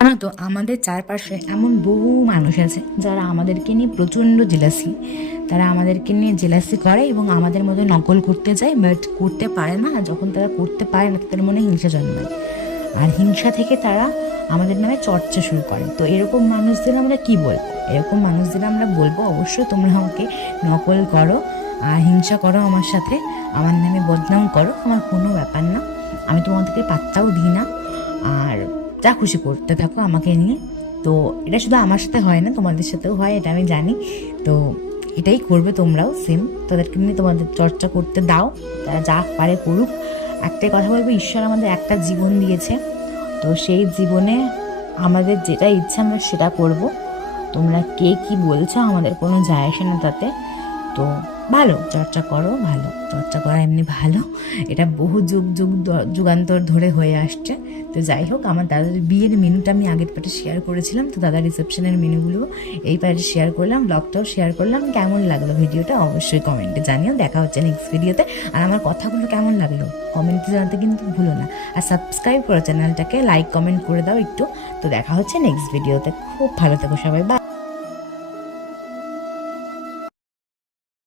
জানো তো আমাদের চারপাশে এমন বহু মানুষ আছে যারা আমাদেরকে নিয়ে প্রচণ্ড জেলাসি তারা আমাদেরকে নিয়ে জেলাসি করে এবং আমাদের মতো নকল করতে যায় বাট করতে পারে না। যখন তারা করতে পারে না, তাদের মনে হিংসা জন্মায়। আর হিংসা থেকে তারা আমাদের নামে চর্চা শুরু করে। তো এরকম মানুষদের আমরা কি বলব? এরকম মানুষদের আমরা বলব, অবশ্যই তোমরা আমাকে নকল করো আর হিংসা করো আমার সাথে। আমার নামে বদনাম করো, আমার কোনো ব্যাপার না। আমি তোমাদেরকে পাত্তাও দিই না। যা খুশি করতে থাকো আমাকে নিয়ে। তো এটা শুধু আমার সাথে হয় না, তোমাদের সাথেও হয়, এটা আমি জানি। তো এটাই করবে তোমরাও সেম তাদেরকে নিয়ে তোমাদের চর্চা করতে দাও, তারা যা পারে করুক। একটাই কথা বলব, ঈশ্বর আমাদের একটা জীবন দিয়েছে। তো সেই জীবনে আমাদের যেটা ইচ্ছা আমরা সেটা করব। তোমরা কে কি বলছো আমাদের কোনো যায় আসে না তাতে। তো ভালো, চর্চা করো, ভালো, চর্চা করা এমনি ভালো। এটা বহু যুগ যুগ যুগান্তর ধরে হয়ে আসছে। তো যাই হোক, আমার দাদার বিয়ের মেনুটা আমি আগের পাটে শেয়ার করেছিলাম, তো দাদার রিসেপশনের মেনুগুলো এই পাটে শেয়ার করলাম ব্লগটাও শেয়ার করলাম। কেমন লাগল ভিডিওটা অবশ্যই কমেন্টে জানিও। দেখা হচ্ছে নেক্সট ভিডিওতে আর আমার কথাগুলো কেমন লাগল কমেন্টে জানাতে কিন্তু ভুলো না। আর সাবস্ক্রাইব করো চ্যানেলটাকে লাইক কমেন্ট করে দাও একটু। তো দেখা হচ্ছে নেক্সট ভিডিওতে খুব ভালো থেকো সবাই বা